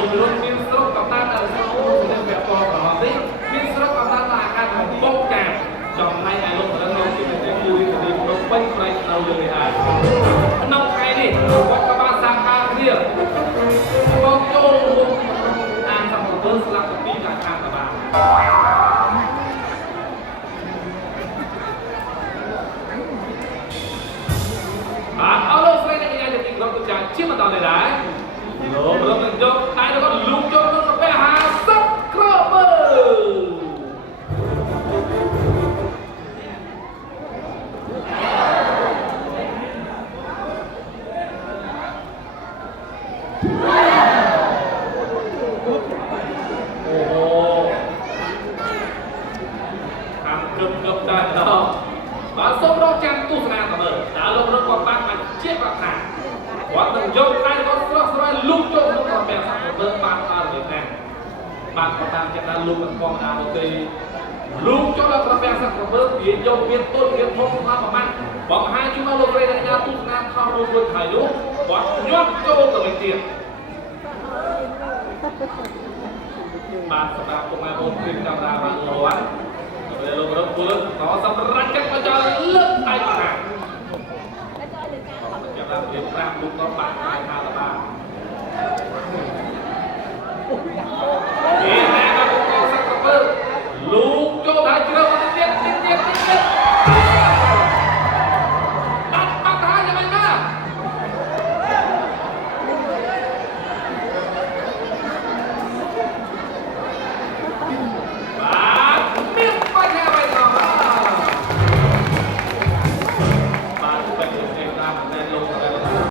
លោកលោកមានស្រុកកំណើតនៅស្រុកមានវគ្គពណ៌ក្រហមនេះមានស្រុកកំណើតនៅអាកាសของបុកកាមចំណែកឯលោកប្រឹងលោកជាគូរីកភ្នំពេញប្រៃនៅលើនេះហើយក្នុងថ្ងៃនេះវត្តក៏បានសាងការរៀបបងចូលរួមអានសំណើស្លាប់ពីការខាងតបាបាទអរលោកស្រីអ្នកយាយទីក្រុមទុកចាជាបន្តនេះដែរលោករំលឹកយកដៃរបស់លោកចូលក្នុងកាហ្វេ50គ្រាប់មើបាទសូមរកចាំទស្សនាទៅមើលតើលោករត់គាត់បានជាប្រាថ្នាគាត់នឹងយកដៃគាត់ស្រស់ស្រាយលុបចូលក្នុងកាហ្វេសាក់ទៅបានដល់វិញណាបាទគាត់តាមចិត្តថាលុបមិនធម្មតានោះទេលុបចូលដល់កាហ្វេសាក់ទៅមើលវាយកមានទុនមានធំថាប្រហែលបងហាជុំមកលោករេកញ្ញាទស្សនាថតរូបមួយហើយនោះគាត់ញាត់ចូលទៅវិញទៀតបាទសម្រាប់ពុកម៉ែបងប្អូនកាមេរ៉ាបានរាល់លោករត់ពលក៏សម្រាប់ចិត្តមកចូលលើកដៃមកណាចាំដល់រៀប5លោកក៏បាក់ដៃថាតបា